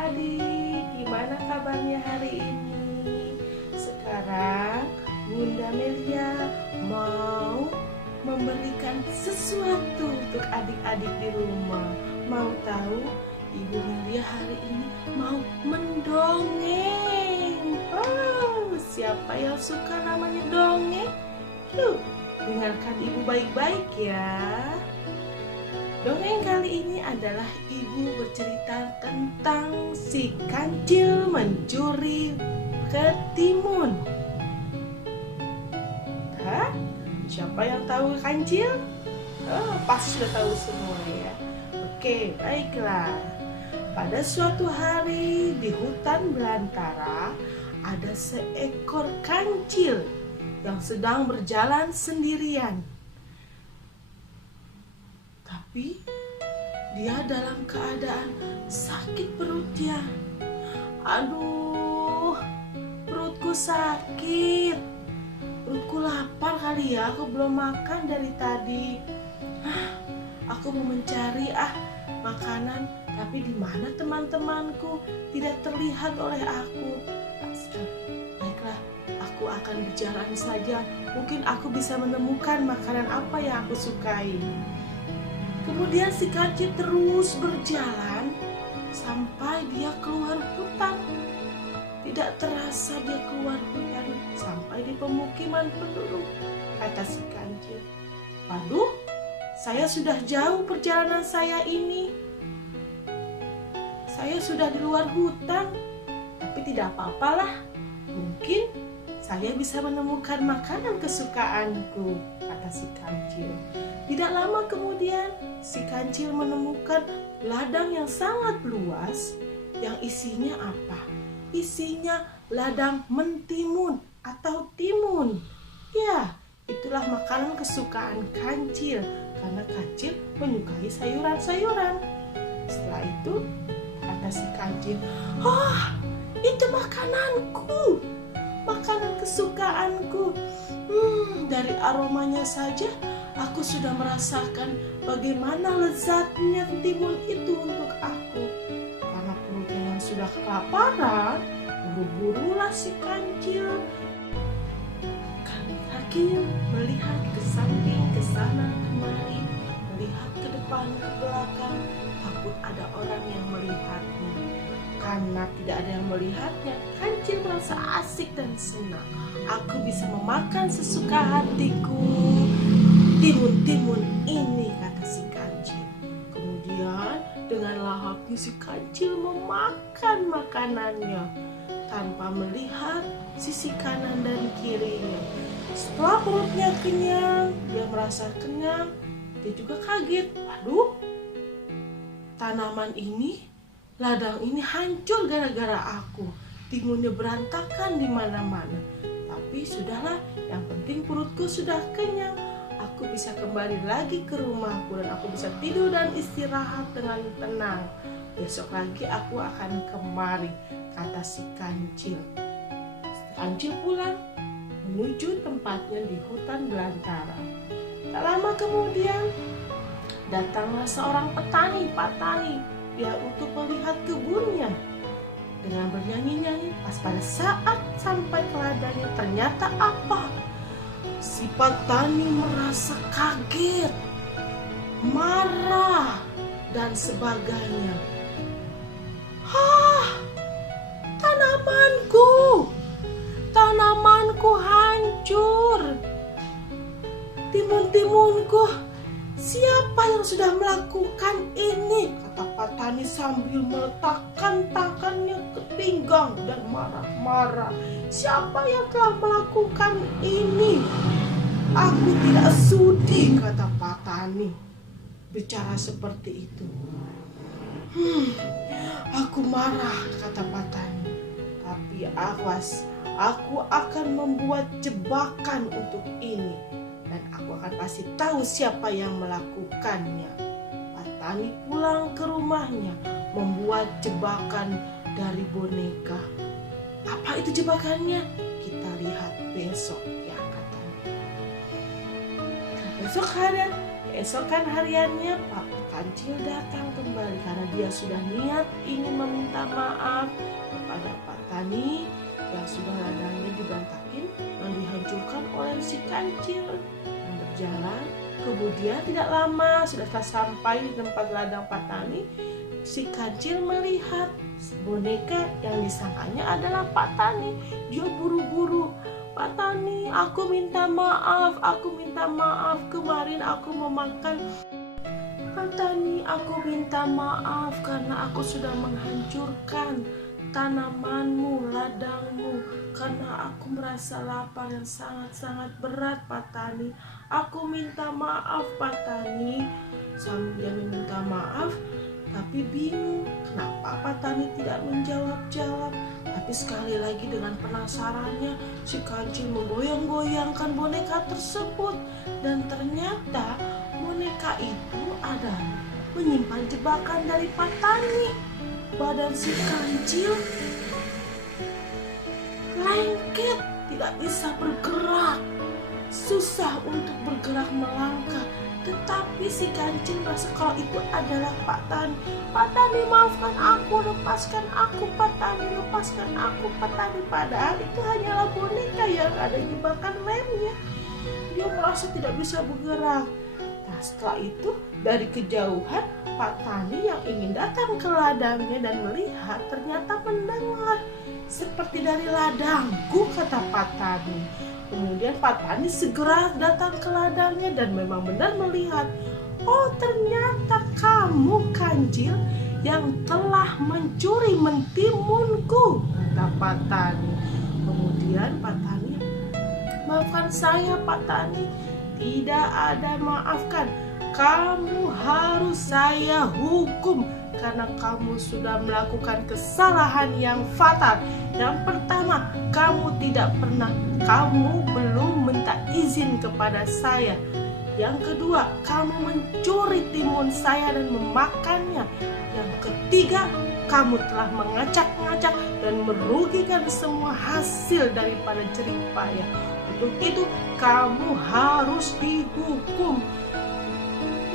adik-adik, gimana kabarnya hari ini? Sekarang Bunda Melia mau memberikan sesuatu untuk adik-adik di rumah. Mau tahu? Ibu Melia hari ini mau mendongeng. Oh, siapa yang suka namanya dongeng? Yuk, dengarkan ibu baik-baik ya. Dongeng kali ini adalah ibu bercerita tentang si kancil mencuri ketimun. Hah? Siapa yang tahu kancil? Oh, pasti sudah tahu semua ya. Oke, baiklah. Pada suatu hari di hutan belantara ada seekor kancil yang sedang berjalan sendirian. Tapi dia dalam keadaan sakit perutnya. Aduh, perutku sakit. Perutku lapar kali ya, aku belum makan dari tadi. Aku mau mencari makanan, tapi di mana teman-temanku? Tidak terlihat oleh aku. Baiklah, aku akan berjalan saja. Mungkin aku bisa menemukan makanan apa yang aku sukai. Kemudian si kancil terus berjalan sampai dia keluar hutan. Tidak terasa dia keluar hutan sampai di pemukiman penduduk. Kata si kancil, "Waduh, saya sudah jauh perjalanan saya ini. Saya sudah di luar hutan, tapi tidak apa-apalah. Mungkin saya bisa menemukan makanan kesukaanku," kata si kancil. Tidak lama kemudian, si kancil menemukan ladang yang sangat luas yang isinya apa? Isinya ladang mentimun atau timun. Ya, itulah makanan kesukaan kancil karena kancil menyukai sayuran-sayuran. Setelah itu, kata si kancil, "Oh, itu makananku, makanan kesukaanku. Dari aromanya saja aku sudah merasakan bagaimana lezatnya timun itu untuk aku." Karena perutnya yang sudah kelaparan, buru-burulah si kancil. Kancil melihat ke samping, ke sana, kemari, melihat ke depan, ke belakang, takut ada orang yang melihatnya. Karena tidak ada yang melihatnya, kancil merasa asik dan senang. Aku bisa memakan sesuka hatiku timun-timun ini, kata si kancil. Kemudian dengan lahapnya si kancil memakan makanannya tanpa melihat sisi kanan dan kirinya. Setelah perutnya kenyang, dia merasa kenyang, dia juga kaget. Waduh, tanaman ini, ladang ini hancur gara-gara aku. Timunnya berantakan di mana-mana. Tapi sudahlah, yang penting perutku sudah kenyang. Aku bisa kembali lagi ke rumahku dan aku bisa tidur dan istirahat dengan tenang. Besok lagi aku akan kemari, kata si kancil. Kancil pulang menuju tempatnya di hutan belantara. Tak lama kemudian datanglah seorang petani. Dia untuk melihat kebunnya. Dengan bernyanyi-nyanyi, pas pada saat sampai ke ladangnya, ternyata apa? Si petani merasa kaget, marah, dan sebagainya. Tanamanku hancur. Timun-timunku, siapa yang sudah melakukan ini? Kata petani sambil meletakkan tangannya ke pinggang dan marah-marah. Siapa yang telah melakukan ini? Aku tidak sudi, kata petani. Bicara seperti itu. Aku marah, kata petani. Tapi awas, aku akan membuat jebakan untuk ini. Dan aku akan pasti tahu siapa yang melakukannya. Petani pulang ke rumahnya, membuat jebakan dari boneka. Apa itu jebakannya? Kita lihat besok ya, katanya. Esokan hariannya Pak Kancil datang kembali karena dia sudah niat ingin minta maaf kepada petani yang sudah ladangnya diberantakin dan dihancurkan oleh si kancil yang berjalan. Kemudian tidak lama sudah sampai di tempat ladang petani, si kancil melihat boneka yang disangkanya adalah Pak Tani. Dia buru-buru, "Pak Tani, aku minta maaf, kemarin aku memakan. Pak Tani, aku minta maaf karena aku sudah menghancurkan tanamanmu, ladangmu, karena aku merasa lapar yang sangat-sangat berat, Pak Tani. Aku minta maaf, Pak Tani." Sambil meminta maaf, tapi bingung kenapa Pak Tani tidak menjawab-jawab. Tapi sekali lagi dengan penasarannya, si kancil menggoyang-goyangkan boneka tersebut. Dan ternyata boneka itu adalah menyimpan jebakan dari Pak Tani. Badan si kancil lengket, tidak bisa bergerak, susah untuk bergerak melangkah. Tetapi si kancil merasa kalau itu adalah Pak Tani. "Pak Tani, maafkan aku, lepaskan aku, Pak Tani, lepaskan aku, Pak Tani." Padahal itu hanyalah boneka yang ada jebakan remnya. Dia merasa tidak bisa bergerak. Nah, setelah itu dari kejauhan Pak Tani yang ingin datang ke ladangnya dan melihat ternyata mendengar, "Seperti dari ladangku," kata Pak Tani. Kemudian Pak Tani segera datang ke ladangnya dan memang benar melihat, "Oh, ternyata kamu kancil yang telah mencuri mentimunku," kata Pak Tani. Kemudian Pak Tani, "Maafkan saya, Pak Tani." "Tidak ada maafkan. Kamu harus saya hukum karena kamu sudah melakukan kesalahan yang fatal. Yang pertama, kamu belum minta izin kepada saya. Yang kedua, kamu mencuri timun saya dan memakannya. Yang ketiga, kamu telah mengacak-ngacak dan merugikan semua hasil daripada jerih payah. Untuk itu, kamu harus dihukum."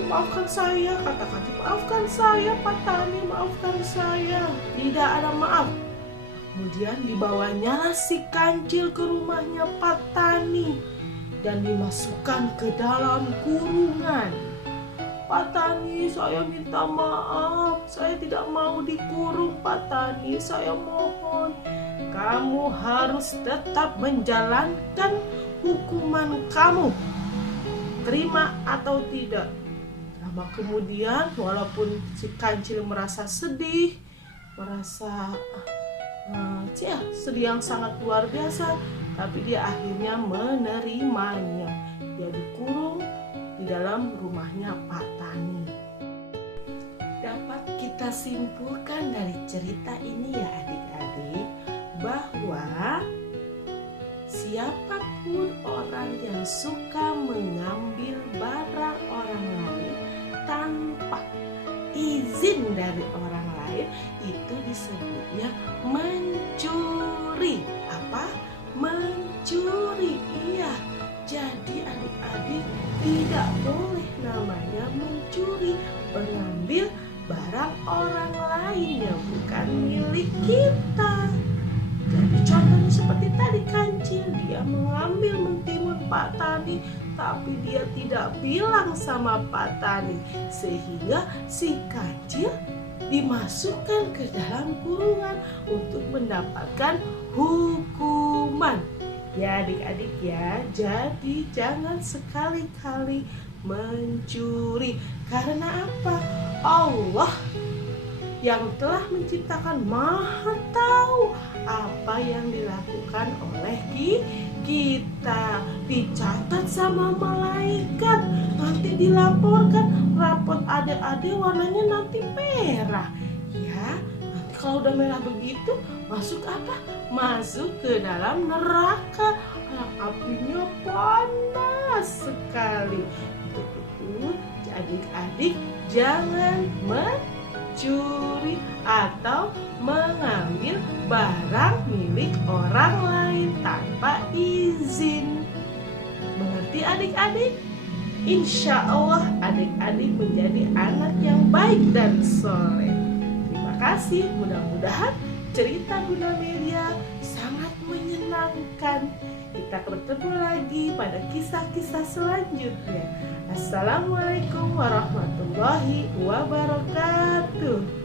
"Maafkan saya," kata kancil. "Maafkan saya, Pak Tani, maafkan saya." Tidak ada maaf. Kemudian dibawanya si kancil ke rumahnya Pak Tani dan dimasukkan ke dalam kurungan. "Pak Tani, saya minta maaf. Saya tidak mau dikurung, Pak Tani. Saya mohon." "Kamu harus tetap menjalankan hukuman kamu. Terima atau tidak?" Lama kemudian, walaupun si kancil merasa sedih, merasa sedih yang sangat luar biasa, tapi dia akhirnya menerimanya. Dia dikurung di dalam rumahnya Pak Tani. Dapat kita simpulkan dari cerita ini ya adik-adik, bahwa siapapun orang yang suka mengambil barang orang lain tanpa izin dari orang lain, itu disebutnya mencuri. Apa? Mencuri. Iya. Jadi adik-adik, tidak boleh namanya mencuri, mengambil barang orang lain yang bukan milik kita. Jadi contohnya seperti tadi kancil, dia mengambil mentimun Pak Tani, tapi dia tidak bilang sama Pak Tani, sehingga si kancil dimasukkan ke dalam kurungan untuk mendapatkan hukuman. Ya adik-adik ya, jadi jangan sekali-kali mencuri. Karena apa? Allah yang telah menciptakan Maha tahu apa yang dilakukan oleh kita. Dicatat sama malaikat, nanti dilaporkan. Rapot adik-adik warnanya nanti merah. Ya, nanti kalau udah merah begitu, masuk apa? Masuk ke dalam neraka. Apinya panas sekali. Untuk itu adik-adik jangan mencuri atau mengambil barang milik orang lain tanpa izin. Mengerti adik-adik? Insya Allah adik-adik menjadi anak yang baik dan soleh. Terima Terima kasih, mudah-mudahan cerita Bunda Melia sangat menyenangkan. Kita bertemu lagi pada kisah-kisah selanjutnya. Assalamualaikum warahmatullahi wabarakatuh.